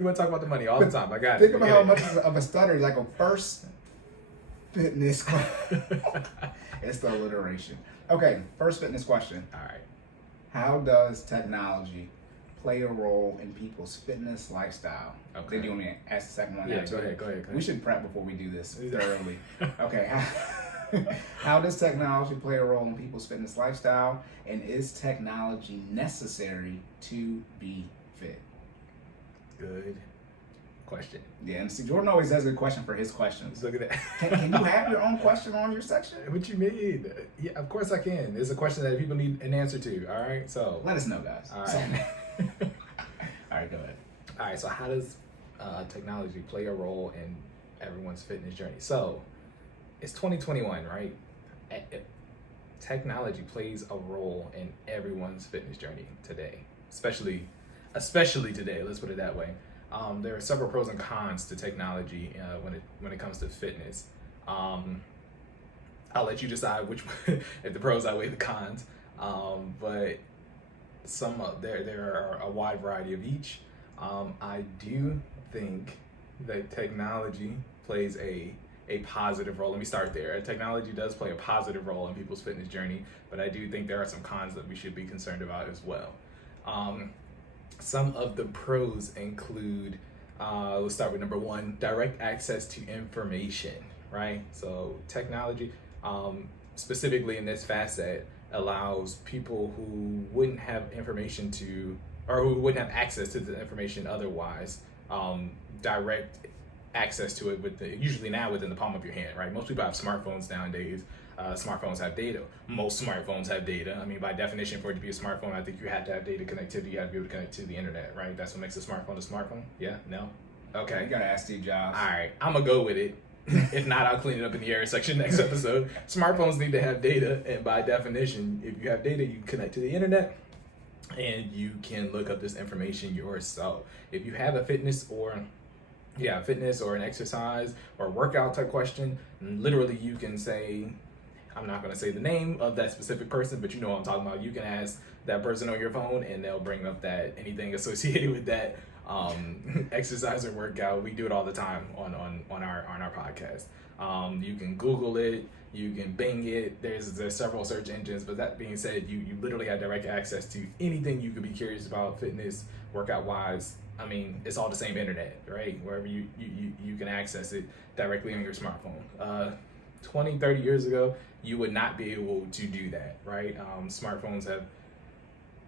You want to talk about the money all the time. I got it. Think about how much of a stutter, like a first fitness question. It's the alliteration. Okay, first fitness question. All right. How does technology play a role in people's fitness lifestyle? Okay. Then you want me to ask the second one? Yeah, go ahead. We should prep before we do this thoroughly. Okay. How does technology play a role in people's fitness lifestyle? And is technology necessary to be fit? Good question. Yeah, and see, Jordan always has a question for his questions. Look at that. Can you have your own question on your section? What you mean? Yeah, of course I can. It's a question that people need an answer to. All right, so Let us know, guys. all right. All right, go ahead. All right. So how does technology play a role in everyone's fitness journey? So it's 2021, right? Technology plays a role in everyone's fitness journey today, especially today. Let's put it that way. There are several pros and cons to technology when it comes to fitness. I'll let you decide which if the pros outweigh the cons. But there are a wide variety of each. I do think that technology plays a positive role. Let me start there. Technology does play a positive role in people's fitness journey, but I do think there are some cons that we should be concerned about as well. Some of the pros include, let's start with number one, direct access to information, right? So technology, specifically in this facet, allows people who wouldn't have information or who wouldn't have access to the information otherwise, direct access to it usually now within the palm of your hand, right? Most people have smartphones nowadays. Smartphones have data. Most smartphones have data. I mean, by definition, for it to be a smartphone, I think you have to have data connectivity. You have to be able to connect to the internet, right? That's what makes a smartphone. Yeah? No? Okay. You gotta ask Steve Jobs. All right. I'm gonna go with it. If not, I'll clean it up in the error section next episode. Smartphones need to have data, and by definition, if you have data, you can connect to the internet, and you can look up this information yourself. If you have a fitness or an exercise or workout type question, literally you can say, I'm not going to say the name of that specific person, but you know what I'm talking about. You can ask that person on your phone and they'll bring up that anything associated with that exercise or workout. We do it all the time on our podcast. You can Google it, you can Bing it. There's several search engines, but that being said, you literally have direct access to anything you could be curious about, fitness, workout wise. I mean, it's all the same internet, right? Wherever you can access it directly on your smartphone. 20, 30 years ago, you would not be able to do that, right? Smartphones have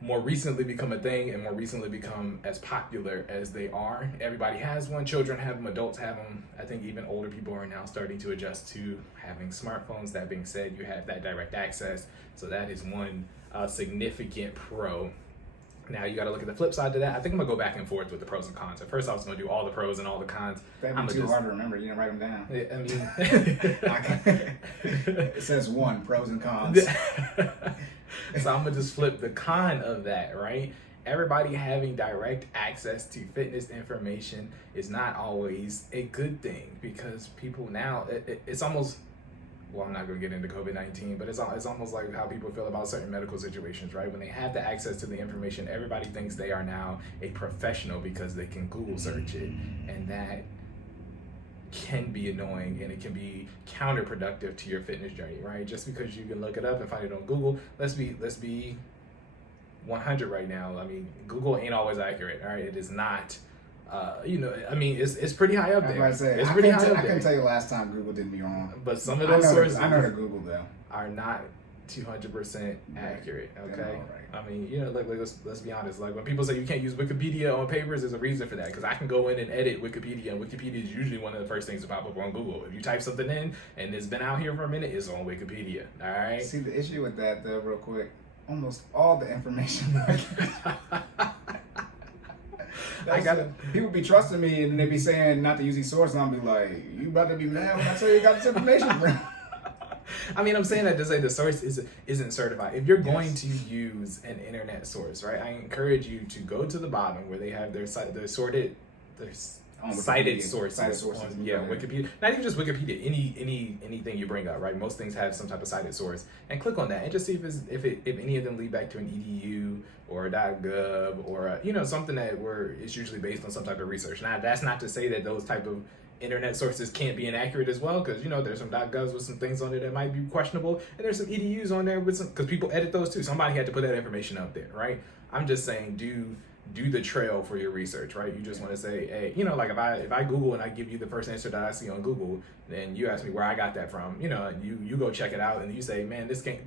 more recently become a thing and more recently become as popular as they are. Everybody has one. Children have them, adults have them. I think even older people are now starting to adjust to having smartphones. That being said, you have that direct access. So that is one significant pro. Now you got to look at the flip side to that. I think I'm gonna go back and forth with the pros and cons. At first, I was gonna do all the pros and all the cons. That'd be too hard to remember. You didn't write them down. I mean, it says one, pros and cons. So I'm gonna just flip the con of that, right? Everybody having direct access to fitness information is not always a good thing, because people now, it's almost, well, I'm not going to get into COVID-19, but it's almost like how people feel about certain medical situations, right? When they have the access to the information, everybody thinks they are now a professional because they can Google search it. And that can be annoying, and it can be counterproductive to your fitness journey, right? Just because you can look it up and find it on Google, let's be 100 right now. I mean, Google ain't always accurate, all right? It is not. I mean, it's pretty high up there. It's pretty high up there. I can tell you last time Google did me wrong. But some of those sources I know the Google though are not 200% accurate. Okay, I mean, let's be honest. Like when people say you can't use Wikipedia on papers, there's a reason for that. Because I can go in and edit Wikipedia, and Wikipedia is usually one of the first things to pop up on Google. If you type something in and it's been out here for a minute, it's on Wikipedia. All right. See, the issue with that though, real quick, almost all the information. People be trusting me, and they be saying not to use these sources, and I'll be like, you about to be mad when I tell you got this information from. I mean, I'm saying that to say the source isn't certified. If you're going to use an internet source, right, I encourage you to go to the bottom where they have their site, their sorted, On cited Wikipedia. sources. Cited sources. Wikipedia. Not even just Wikipedia. Anything you bring up, right? Most things have some type of cited source, and click on that and just see if any of them lead back to an edu or a .gov or something that it's usually based on some type of research. Now that's not to say that those type of internet sources can't be inaccurate as well, because there's some .govs with some things on there that might be questionable, and there's some edus on there with some, because people edit those too. Somebody had to put that information up there, right? I'm just saying, do the trail for your research, right? You just want to say, hey, like if I Google and I give you the first answer that I see on Google, then you ask me where I got that from. You go check it out and you say, man, this can't.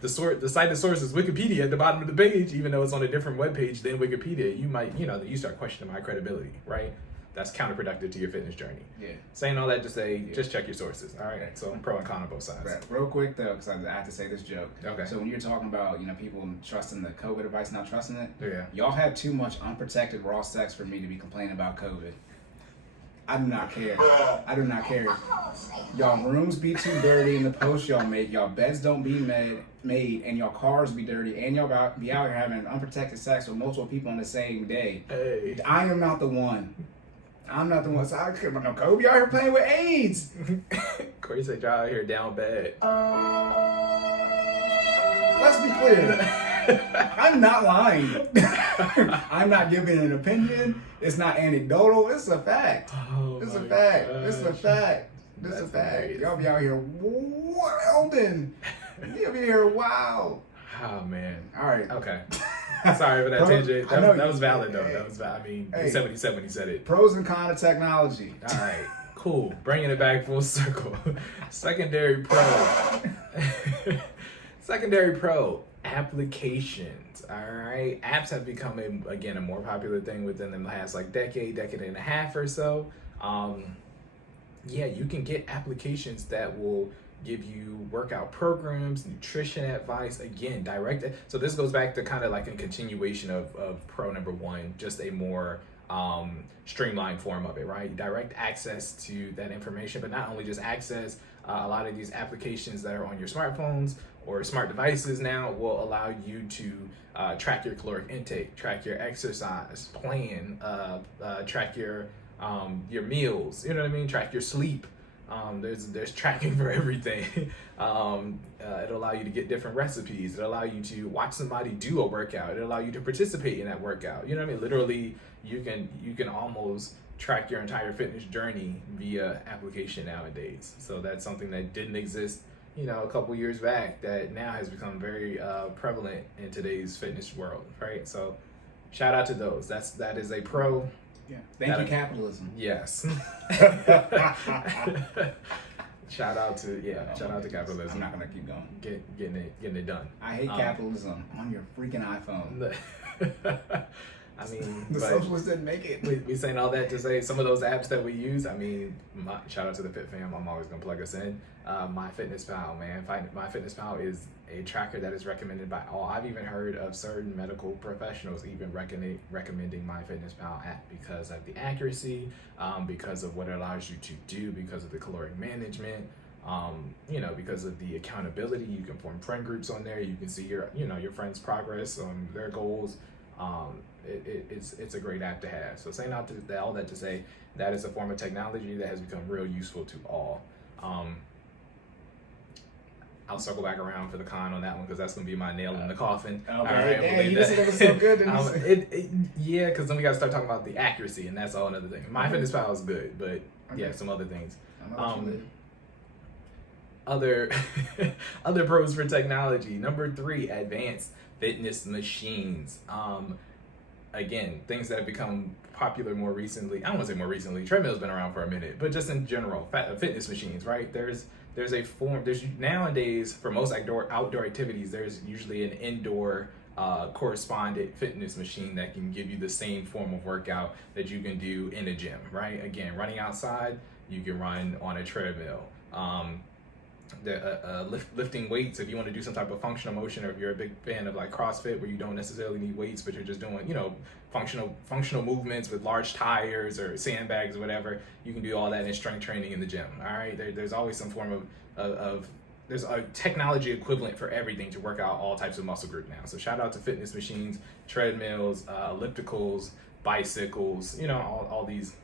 The cited source is Wikipedia at the bottom of the page, even though it's on a different web page than Wikipedia. You might, you start questioning my credibility, right? That's counterproductive to your fitness journey. Yeah. Saying all that to say, just check your sources. All right. So I'm pro and con on both sides. Right. Real quick though, because I have to say this joke. Okay. So when you're talking about people trusting the COVID advice, not trusting it. Yeah. Y'all had too much unprotected raw sex for me to be complaining about COVID. I do not care. I do not care. Y'all rooms be too dirty in the post y'all make. Y'all beds don't be made, and y'all cars be dirty, and y'all be out here having unprotected sex with multiple people on the same day. Hey. I am not the one. I'm not the one. So I care about no Kobe out here playing with AIDS. Cory said y'all out here down bad. Let's be clear. I'm not lying. I'm not giving an opinion. It's not anecdotal. It's a fact. It's a fact. It's a fact. It's a fact. Y'all be out here wilding. Y'all be here wild. Oh man. All right. Okay. Sorry for that tangent. That was valid though. That was valid. I mean, he said what he said when he said it. Pros and cons of technology. All right. Cool. Bringing it back full circle. Secondary pro. Secondary pro applications. All right. Apps have become a more popular thing within the last decade and a half or so. You can get applications that will give you workout programs, nutrition advice, again, direct. So this goes back to kind of like a continuation of pro number one, just a more streamlined form of it, right? Direct access to that information, but not only just access, a lot of these applications that are on your smartphones or smart devices now will allow you to track your caloric intake, track your exercise plan, track your meals, track your sleep. There's tracking for everything. It'll allow you to get different recipes. It'll allow you to watch somebody do a workout. It'll allow you to participate in that workout. Literally, you can almost track your entire fitness journey via application nowadays. So that's something that didn't exist, a couple years back, that now has become very prevalent in today's fitness world, right? So shout out to those. That is a pro. Yeah. Thank you, capitalism. Yes. Shout out to capitalism. I'm not gonna keep going. Getting it done. I hate capitalism on your freaking iPhone. I mean, the socialists didn't make it. We saying all that to say some of those apps that we use. I mean, shout out to the Fit Fam. I'm always gonna plug us in. MyFitnessPal, man. MyFitnessPal is a tracker that is recommended by all. I've even heard of certain medical professionals even recommending MyFitnessPal app because of the accuracy, because of what it allows you to do, because of the caloric management. Because of the accountability. You can form friend groups on there. You can see your friends' progress on their goals. It's a great app to have. So saying all that to say that is a form of technology that has become real useful to all. I'll circle back around for the con on that one because that's gonna be my nail in the coffin. Okay. All right, you just said it was so good. Yeah, because then we gotta start talking about the accuracy, and that's all another thing. MyFitnessPal is good, but yeah, some other things. Other pros for technology. Number 3, advanced fitness machines. Again, things that have become popular more recently. I don't want to say more recently. Treadmill's been around for a minute, but just in general, fitness machines, right? There's nowadays for most outdoor activities, there's usually an indoor correspondent fitness machine that can give you the same form of workout that you can do in a gym, right? Again, running outside, you can run on a treadmill. Lifting weights, if you want to do some type of functional motion, or if you're a big fan of like CrossFit where you don't necessarily need weights but you're just doing functional movements with large tires or sandbags or whatever, you can do all that in strength training in the gym. All right, there's always some form of there's a technology equivalent for everything to work out all types of muscle group now. So shout out to fitness machines, treadmills, ellipticals, bicycles, all these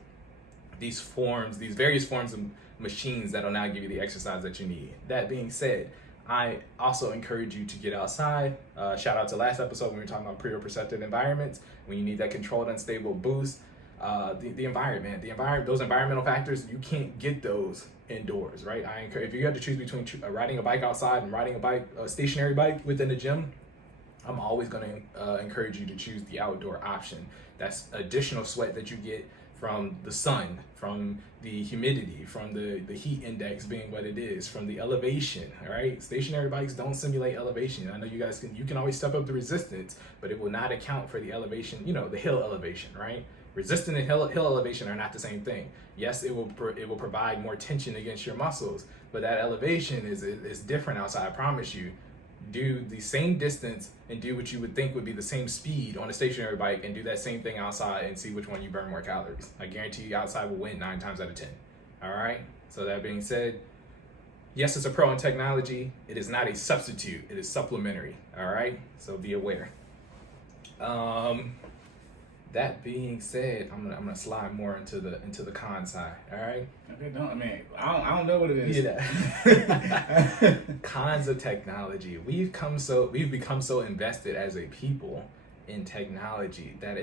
these various forms of machines that'll now give you the exercise that you need. That being said, I also encourage you to get outside. Shout out to last episode when we were talking about proprioceptive environments, when you need that controlled, unstable boost. The environment, those environmental factors, you can't get those indoors, right? I encourage, if you have to choose between riding a bike outside and riding a stationary bike within the gym, I'm always going to encourage you to choose the outdoor option. That's additional sweat that you get from the sun, from the humidity, from the heat index being what it is, from the elevation. All right, stationary bikes don't simulate elevation. I know you can always step up the resistance, but it will not account for the elevation, the hill elevation, right? Resistance and hill elevation are not the same thing. Yes, it will provide more tension against your muscles, but that elevation is different outside. I promise you. Do the same distance and do what you would think would be the same speed on a stationary bike, and do that same thing outside and see which one you burn more calories. I guarantee you outside will win 9 times out of 10. All right. So that being said, yes, it's a pro in technology. It is not a substitute. It is supplementary. All right. So be aware. That being said, I'm gonna slide more into the con side. All right. Okay, I don't know what it is. Yeah. Cons of technology. We've become so invested as a people in technology that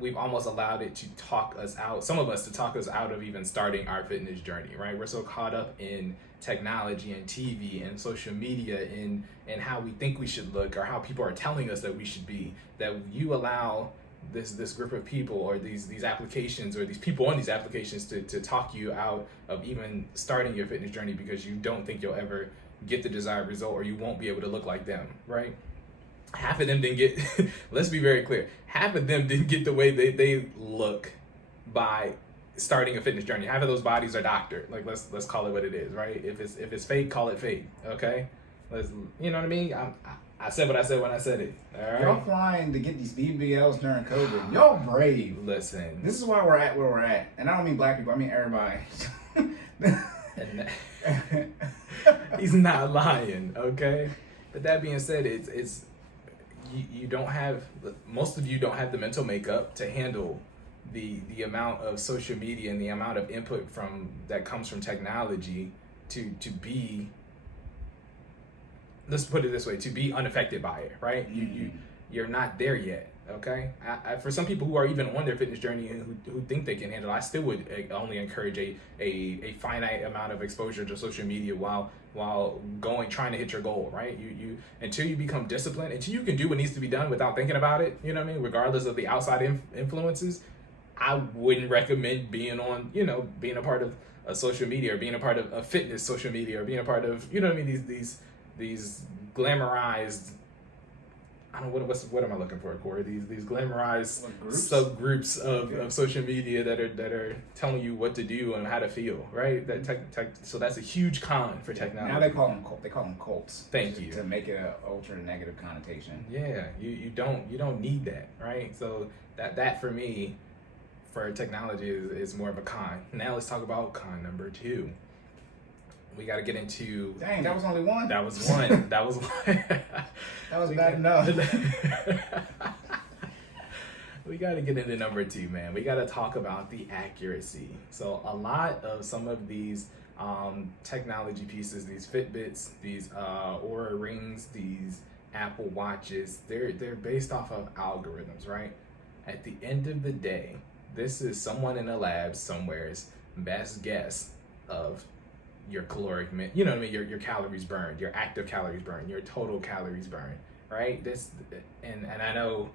we've almost allowed it to talk us out. Some of us to talk us out of even starting our fitness journey. Right. We're so caught up in technology and TV and social media and how we think we should look, or how people are telling us that we should be, that you allow this group of people or these applications or these people on these applications to talk you out of even starting your fitness journey, because you don't think you'll ever get the desired result, or you won't be able to look like them, right? Half of them didn't get let's be very clear, half of them didn't get the way they look by starting a fitness journey. Half of those bodies are doctored. Like, let's call it what it is, right? If it's fake, call it fake. Okay, you know what I mean? I said what I said when I said it. All right. Y'all flying to get these BBLs during COVID. Y'all brave. Listen. This is why we're at where we're at, and I don't mean black people. I mean everybody. He's not lying, okay? But that being said, it's you don't have, most of you don't have the mental makeup to handle the amount of social media and the amount of input that comes from technology to be, let's put it this way, to be unaffected by it, right? You're not there yet, okay? For some people who are even on their fitness journey and who think they can handle it, I still would only encourage a finite amount of exposure to social media while trying to hit your goal, right? You until you become disciplined, until you can do what needs to be done without thinking about it, you know what I mean? Regardless of the outside influences, I wouldn't recommend being a part of a social media, or being a part of a fitness social media, or being a part of, you know what I mean, these glamorized, I don't know, what am I looking for, Cory? These glamorized subgroups of social media that are telling you what to do and how to feel, right? So that's a huge con for technology. Now they call them cults. Thank you. To make it an ultra negative connotation. Yeah, you don't need that, right? So that for me, for technology is more of a con. Now let's talk about con number 2. We got to get into... Dang, that was only one? That was one. That was one. That was bad enough. We got to get into number 2, man. We got to talk about the accuracy. So a lot of some of these technology pieces, these Fitbits, these Oura Rings, these Apple Watches, they're based off of algorithms, right? At the end of the day, this is someone in a lab somewhere's best guess of your caloric, you know what I mean, your calories burned, your active calories burned, your total calories burned, right? And I know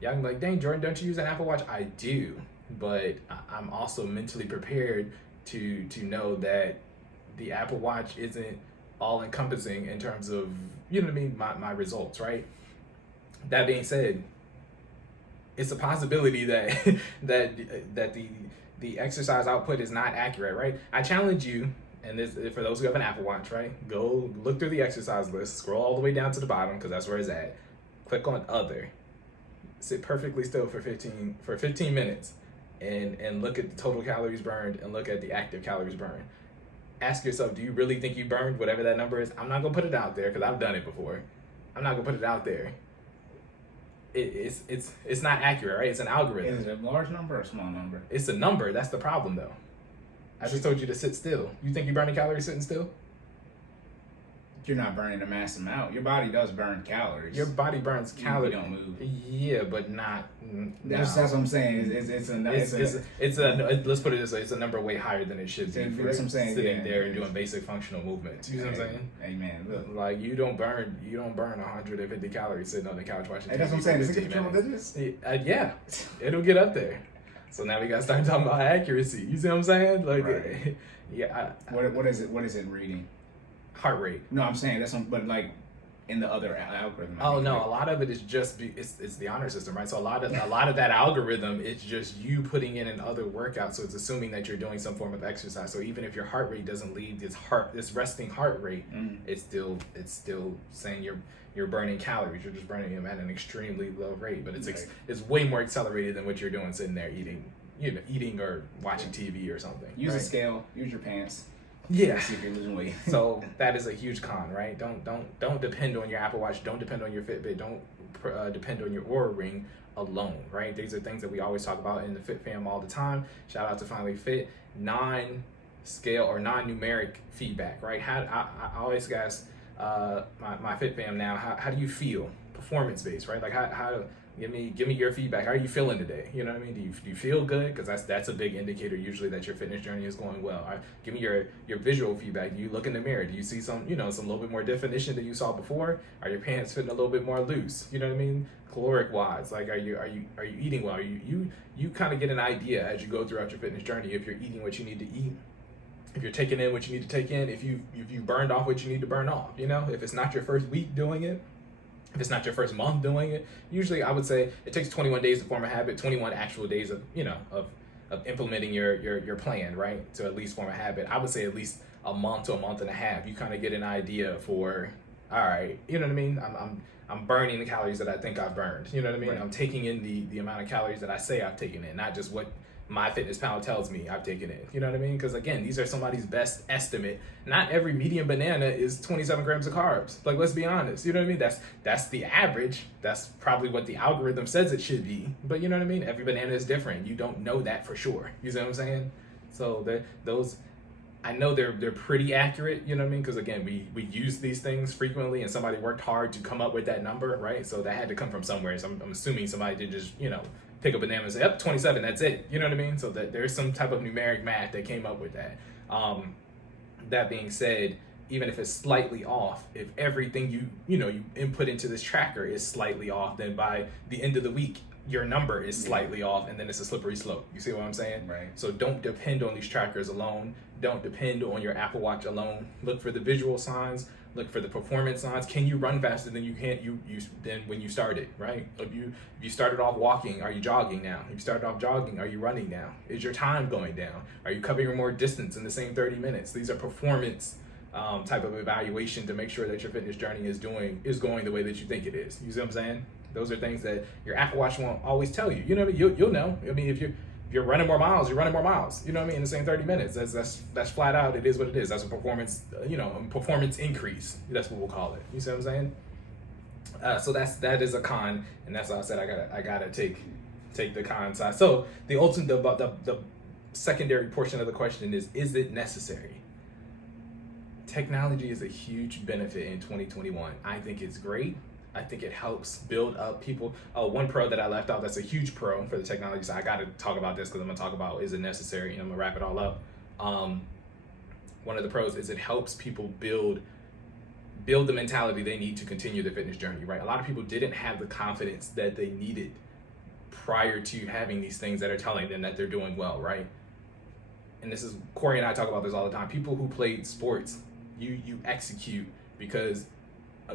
y'all can be like, dang, Jordan, don't you use an Apple Watch? I do, but I'm also mentally prepared to know that the Apple Watch isn't all encompassing in terms of, you know what I mean, my results, right? That being said, it's a possibility that the exercise output is not accurate, right? I challenge you, and this, for those who have an Apple Watch, right? Go look through the exercise list, scroll all the way down to the bottom, because that's where it's at. Click on Other. Sit perfectly still for 15 minutes and look at the total calories burned and look at the active calories burned. Ask yourself, do you really think you burned whatever that number is? I'm not going to put it out there because I've done it before. I'm not going to put it out there. it's not accurate, right? It's an algorithm. Is it a large number or a small number? It's a number. That's the problem, though. I just told you to sit still. You think you're burning calories sitting still? You're not burning a mass amount. Your body does burn calories. Your body burns calories. You don't move. Yeah, but not. That's what I'm saying. Let's put it this way: it's a number way higher than it should be. That's what I'm saying. Sitting there and doing basic functional movements. You know what I'm saying? Amen. Look. Like you don't burn 150 calories sitting on the couch watching TV. That's what I'm saying. Does it get trouble business? Yeah, it'll get up there. So now we got to start talking about accuracy. You see what I'm saying? Like, right. Yeah. What is it? What is it reading? Heart rate. No, I'm saying but like in the other algorithm. Oh no, a lot of it is just it's the honor system, right? So a lot of that algorithm, it's just you putting in other workouts. So it's assuming that you're doing some form of exercise. So even if your heart rate doesn't leave this resting heart rate, it's still saying you're burning calories. You're just burning them at an extremely low rate, but it's way more accelerated than what you're doing sitting there eating or watching TV or something. Use a scale. Use your pants. Yeah. See if you're losing weight. So that is a huge con, right? Don't depend on your Apple Watch. Don't depend on your Fitbit. Don't depend on your Oura Ring alone, right? These are things that we always talk about in the Fit fam all the time. Shout out to FinallyFit. Non-scale or non-numeric feedback, right? I always ask my Fit fam now, how do you feel? Performance-based, right? Like how give me your feedback. How are you feeling today? You know what I mean? Do you feel good? Because that's a big indicator usually that your fitness journey is going well. Right? Give me your visual feedback. Do you look in the mirror? Do you see some little bit more definition than you saw before? Are your pants fitting a little bit more loose? You know what I mean? Caloric wise, like are you eating well? You kind of get an idea as you go throughout your fitness journey if you're eating what you need to eat. If you're taking in what you need to take in, if you burned off what you need to burn off, if it's not your first week doing it, if it's not your first month doing it, usually I would say it takes 21 days to form a habit, 21 actual days of implementing your plan, right? To at least form a habit. I would say at least a month to a month and a half. You kind of get an idea for, all right, you know what I mean? I'm burning the calories that I think I've burned. You know what I mean? Right. I'm taking in the amount of calories that I say I've taken in, not just what MyFitnessPal tells me I've taken in. You know what I mean? Because again, these are somebody's best estimate. Not every medium banana is 27 grams of carbs. Like, let's be honest. You know what I mean? That's the average. That's probably what the algorithm says it should be. But you know what I mean? Every banana is different. You don't know that for sure. You see what I'm saying? So those, I know they're pretty accurate. You know what I mean? Because again, we use these things frequently, and somebody worked hard to come up with that number, right? So that had to come from somewhere. So I'm assuming somebody did just pick up a banana and say, yep, 27, that's it. You know what I mean? So that there's some type of numeric math that came up with that. That being said, even if it's slightly off, if everything you input into this tracker is slightly off, then by the end of the week, your number is slightly off, and then it's a slippery slope. You see what I'm saying? Right. So don't depend on these trackers alone. Don't depend on your Apple Watch alone. Look for the visual signs. Look for the performance signs. Can you run faster than than when you started, right? If you started off walking, are you jogging now? If you started off jogging, are you running now? Is your time going down? Are you covering more distance in the same 30 minutes? These are performance type of evaluation to make sure that your fitness journey is going the way that you think it is. You see what I'm saying? Those are things that your Apple Watch won't always tell you. You know, you'll know. I mean, if you're running more miles, you're running more miles. You know what I mean? In the same 30 minutes. That's flat out. It is what it is. That's a performance, performance increase. That's what we'll call it. You see what I'm saying? So that is a con, and that's why I said I gotta take the con side. So the ultimate, the secondary portion of the question is it necessary? Technology is a huge benefit in 2021. I think it's great. I think it helps build up people. One pro that I left out that's a huge pro for the technology side. I got to talk about this because I'm going to talk about is it necessary, and I'm going to wrap it all up. One of the pros is it helps people build the mentality they need to continue their fitness journey, right? A lot of people didn't have the confidence that they needed prior to having these things that are telling them that they're doing well, right? And this is, Cory and I talk about this all the time. People who played sports, you execute because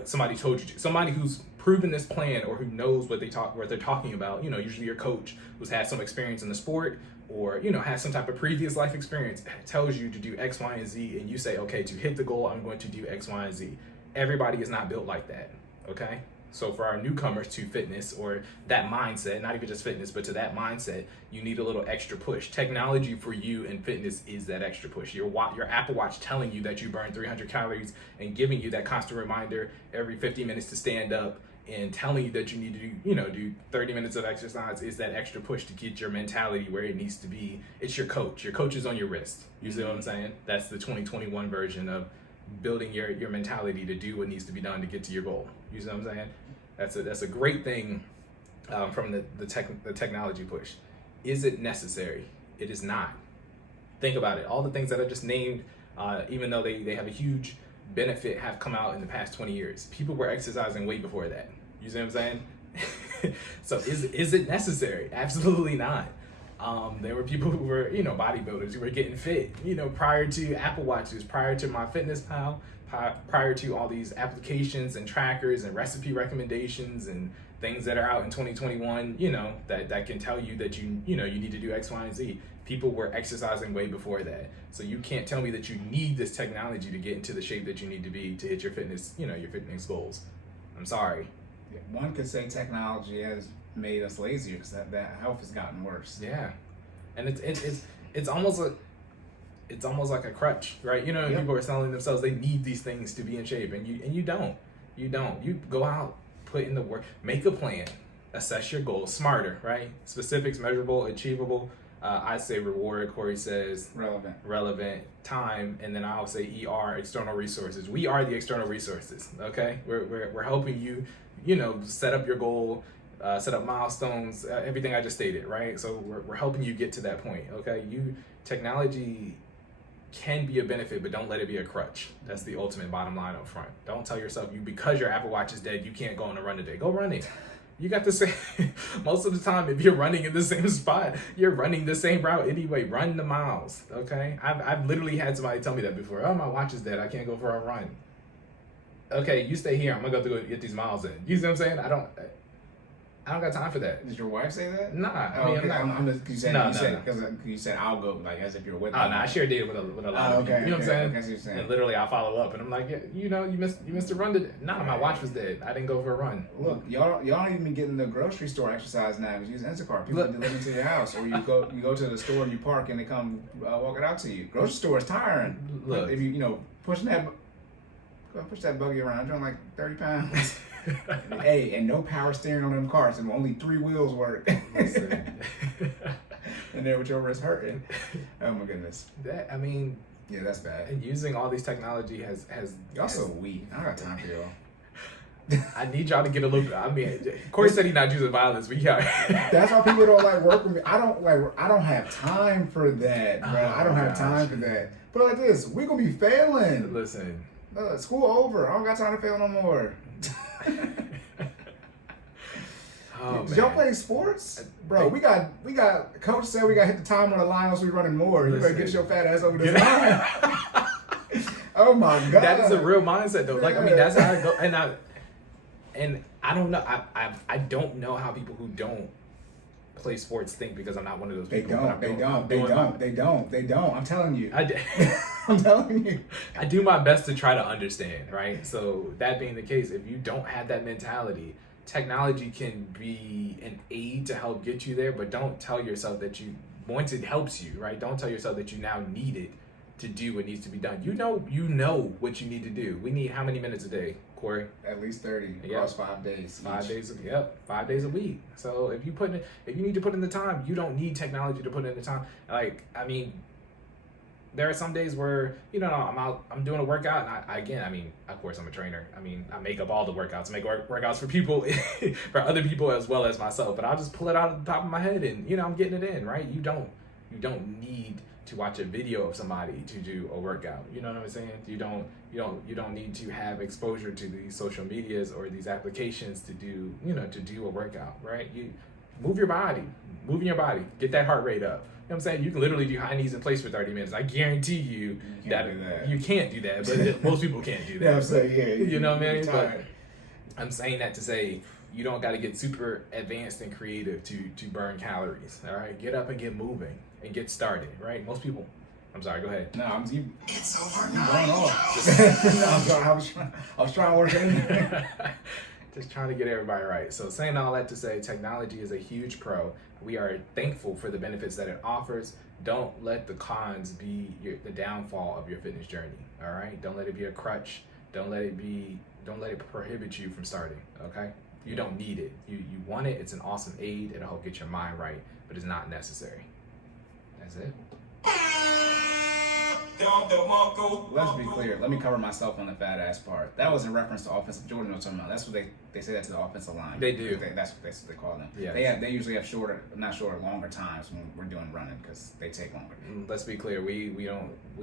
somebody told you to. Somebody who's proven this plan or who knows what they're talking about, usually your coach who's had some experience in the sport or, has some type of previous life experience, tells you to do X, Y, and Z, and you say, okay, to hit the goal, I'm going to do X, Y, and Z. Everybody is not built like that, okay? So for our newcomers to fitness or that mindset, not even just fitness, but to that mindset, you need a little extra push. Technology for you in fitness is that extra push. Your Apple Watch telling you that you burn 300 calories and giving you that constant reminder every 50 minutes to stand up and telling you that you need to do 30 minutes of exercise is that extra push to get your mentality where it needs to be. It's your coach. Your coach is on your wrist. You see what I'm saying? That's the 2021 version of building your mentality to do what needs to be done to get to your goal. You see what I'm saying? That's a great thing from the technology push. Is it necessary? It is not. Think about it. All the things that I just named, even though they have a huge benefit, have come out in the past 20 years. People were exercising way before that. You see what I'm saying? So is it necessary? Absolutely not. There were people who were, bodybuilders who were getting fit, prior to Apple Watches, prior to MyFitnessPal, prior to all these applications and trackers and recipe recommendations and things that are out in 2021, that can tell you that you need to do X, Y, and Z. People were exercising way before that. So you can't tell me that you need this technology to get into the shape that you need to be to hit your fitness, your fitness goals. I'm sorry. Yeah, one could say technology has made us lazier because that health has gotten worse. Yeah, and it's almost like a crutch, right? Yep. People are telling themselves they need these things to be in shape, and you don't. You go out, put in the work, make a plan, assess your goals, smarter, right? Specifics, measurable, achievable. I say reward. Cory says relevant, time, and then I'll say ER, external resources. We are the external resources. Okay, we're helping you, set up your goal, set up milestones, everything I just stated, right? So we're helping you get to that point. Okay, technology can be a benefit, but don't let it be a crutch. That's the ultimate bottom line up front. Don't tell yourself because your Apple Watch is dead, you can't go on a run today. Go run it. You got the same, most of the time, if you're running in the same spot, you're running the same route anyway. Run the miles, okay? I've literally had somebody tell me that before. Oh, my watch is dead. I can't go for a run. Okay, you stay here. I'm going to go get these miles in. You see what I'm saying? I don't got time for that. Did your wife say that? Nah. I'm just, because you said I'll go, like, as if you're with me. Oh, no, I share data with a lot of people. You know what I'm saying? Okay, what you're saying. And literally, I follow up, and I'm like, yeah, you missed a run today. Nah, my watch was dead. I didn't go for a run. Look, y'all don't even get in the grocery store exercise now because you use Instacart. People deliver to your house, or you go to the store and you park and they come walk it out to you. Grocery store is tiring. Look, if you push that buggy around, you're doing like 30 pounds. Hey, and no power steering on them cars, and only 3 wheels work. And there with your wrist hurting. Oh my goodness. Yeah, that's bad. And using all these technology has y'all so weak. I don't got time for y'all. I need y'all to get a little bit. Cory said he's not using violence, but yeah. That's why people don't like work with me. I don't have time for that, bro. I don't have time for that. But like this, we gonna be failing. Listen. School over. I don't got time to fail no more. Did y'all play sports? Bro, we got coach said we got to hit the time on the line else we running more. You better get your fat ass over this line. Oh my God. That is a real mindset though. Like, that's how I go. And I don't know. I don't know how people who don't play sports think, because I'm not one of those people. They don't. I'm telling you. I'm telling you. I do my best to try to understand, right? So that being the case, if you don't have that mentality, technology can be an aid to help get you there, but don't tell yourself that once it helps you, right? Don't tell yourself that you now need it to do what needs to be done. You know what you need to do. We need how many minutes a day, Cory? At least 30 across 5 days. 5 days. Yep, 5 days a week. So if you need to put in the time, you don't need technology to put in the time. There are some days where I'm doing a workout, and of course I'm a trainer. I make up all the workouts, make workouts for people, for other people as well as myself. But I'll just pull it out of the top of my head, and I'm getting it in, right? You don't need to watch a video of somebody to do a workout. You know what I'm saying? You don't need to have exposure to these social medias or these applications to do a workout, right? You moving your body, get that heart rate up. You know what I'm saying? You can literally do high knees in place for 30 minutes. I guarantee you that you can't do that, but most people can't do that. Yeah, I'm saying, yeah. You know what I mean? But I'm saying that to say you don't got to get super advanced and creative to burn calories. All right, get up and get moving and get started. Right? Most people. I'm sorry. Go ahead. No, It's over. You going off. No, I was trying to work it in. Just trying to get everybody right. So saying all that to say, technology is a huge pro. We are thankful for the benefits that it offers. Don't let the cons be the downfall of your fitness journey. All right. Don't let it be a crutch. Don't let it prohibit you from starting. Okay. You don't need it. You want it. It's an awesome aid. It'll help get your mind right, but it's not necessary. That's it. Let's be clear. Let me cover myself on the fat ass part. That was in reference to offensive. Jordan was talking about. That's what they say that to the offensive line. They do. That's what they call them. Yeah. They usually have longer times when we're doing running because they take longer. Let's be clear. We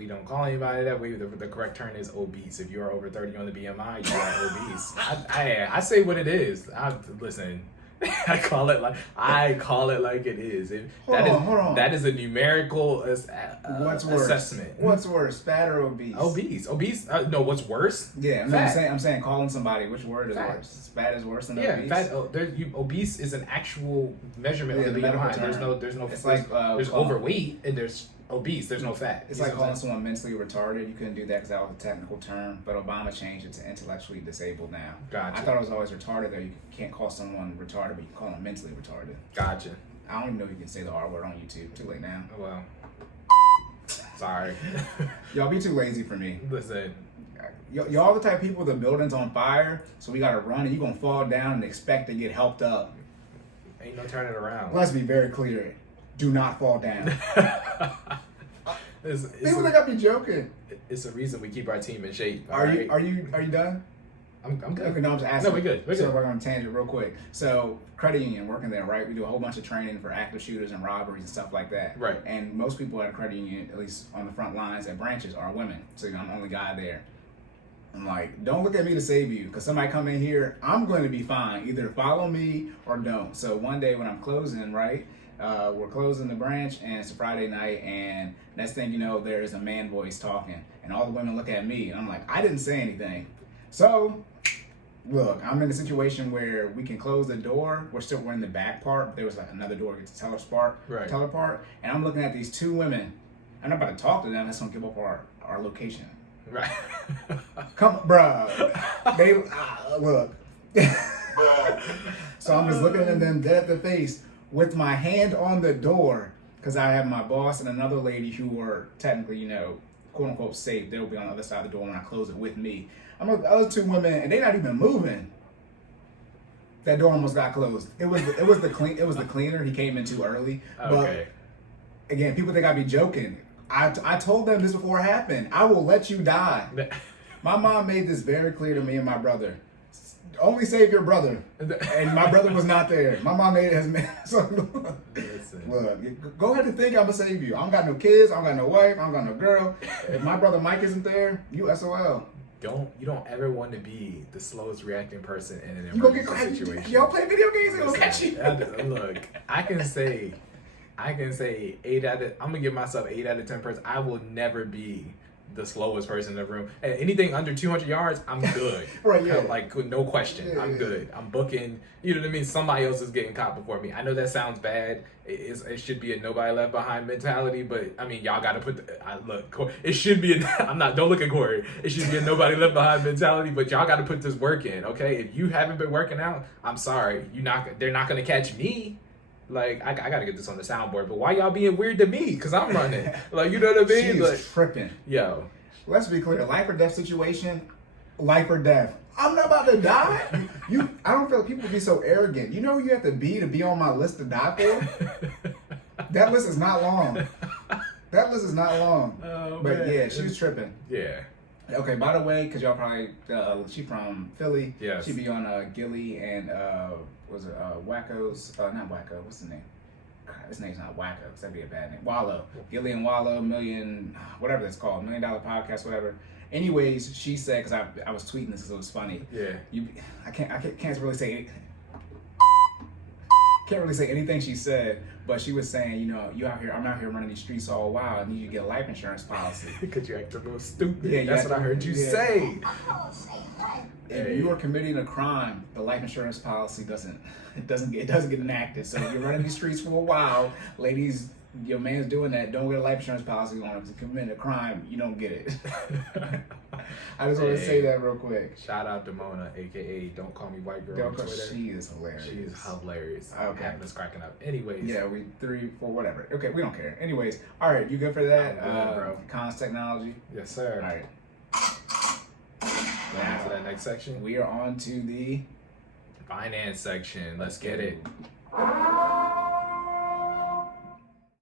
don't call anybody that. The correct term is obese. If you are over 30 on the BMI, you are obese. I say what it is. Listen. I call it like it is. Hold on. That is a numerical What's worse? assessment. What's worse, fat or obese? Obese. No, what's worse? Yeah, no, I'm saying calling somebody. Which word is worse? Fat is worse than obese. Yeah, obese is an actual measurement of the BMI. There's no. It's there's overweight and there's obese. There's no fat. It's like calling someone mentally retarded. You couldn't do that because that was a technical term. But Obama changed it to intellectually disabled now. Gotcha. I thought it was always retarded though. You can't call someone retarded, but you can call them mentally retarded. Gotcha. I don't even know if you can say the R word on YouTube. Too late now. Oh, well. Sorry. Y'all be too lazy for me. Listen. Y'all the type of people, the building's on fire, so we gotta run and you gonna fall down and expect to get helped up. Ain't no turning around. Let's be very clear. Do not fall down. People think I be joking. It's a reason we keep our team in shape. Are you done? I'm good. Okay, no, I'm just asking. No, we're good. So we're on a tangent real quick. So credit union, working there, right? We do a whole bunch of training for active shooters and robberies and stuff like that. Right. And most people at a credit union, at least on the front lines at branches, are women. So I'm the only guy there. I'm like, don't look at me to save you, because somebody come in here, I'm going to be fine. Either follow me or don't. So one day when I'm closing, right, we're closing the branch, and it's a Friday night, and next thing you know, there is a man voice talking, and all the women look at me, and I'm like, I didn't say anything. So, look, I'm in a situation where we can close the door. We're in the back part, but there was like another door to get to teller part, and I'm looking at these two women. I'm not about to talk to them. That's gonna give up our location. Right. Come, bruh. They look. So I'm just looking at them dead at the face with my hand on the door, because I have my boss and another lady who are technically, quote unquote safe. They'll be on the other side of the door when I close it with me. I'm with the other two women, and they're not even moving. That door almost got closed. It was the cleaner. He came in too early. Okay. But again, people think I be joking. I told them this before it happened. I will let you die. My mom made this very clear to me and my brother. Only save your brother. And my brother was not there. My mom made it so look, go ahead and think I'm gonna save you. I don't got no kids, I don't got no wife, I don't got no girl. If my brother Mike isn't there, you SOL. You don't ever want to be the slowest reacting person in an You gonna emergency get situation. Y'all play video games, it'll catch you. Look, I can say 8 out of. I'm gonna give myself 8 out of 10 person. I will never be the slowest person in the room. And anything under 200 yards, I'm good. Right, yeah. Like, no question. Yeah, I'm good. I'm booking. You know what I mean? Somebody else is getting caught before me. I know that sounds bad. It should be a nobody left behind mentality, but I mean, y'all got to put look. It should be. Don't look at Cory. It should be a nobody left behind mentality, but y'all got to put this work in. Okay, if you haven't been working out, I'm sorry. They're not gonna catch me. Like, I gotta get this on the soundboard, but why y'all being weird to me? Because I'm running. Like, you know what I mean? She's like, tripping. Yo. Let's be clear. Life or death situation, life or death. I'm not about to die. I don't feel like people be so arrogant. You know who you have to be on my list to die for? That list is not long. Oh, but man. yeah, she was tripping. Yeah. Okay, by the way, because y'all probably, she from Philly. Yes. She be on Gilly and, Wacko's, not Wacko, what's the name? His name's not Wacko, because that'd be a bad name. Wallow. Gilly and Wallow, whatever that's called, $1 Million Podcast, whatever. Anyways, she said, because I was tweeting this because it was funny. Yeah. I can't really say anything she said, but she was saying, I'm out here running these streets all wild. I need you to get a life insurance policy. Because you act a little stupid. Yeah, that's what I heard you say. If you are committing a crime, the life insurance policy doesn't get enacted. So if you're running these streets for a while, ladies, your man's doing that, don't get a life insurance policy on him. If you commit a crime, you don't get it. I just want to say that real quick. Shout out to Mona, aka Don't Call Me White Girl on Twitter. She is hilarious. She is hilarious. Okay. Having us cracking up. Anyways. Yeah, 3, 4, whatever. Okay, we don't care. Anyways, all right, you good for that? I'm good, bro. Cons technology? Yes, sir. All right. Going on to that next section. We are on to the Finance section. Let's get it.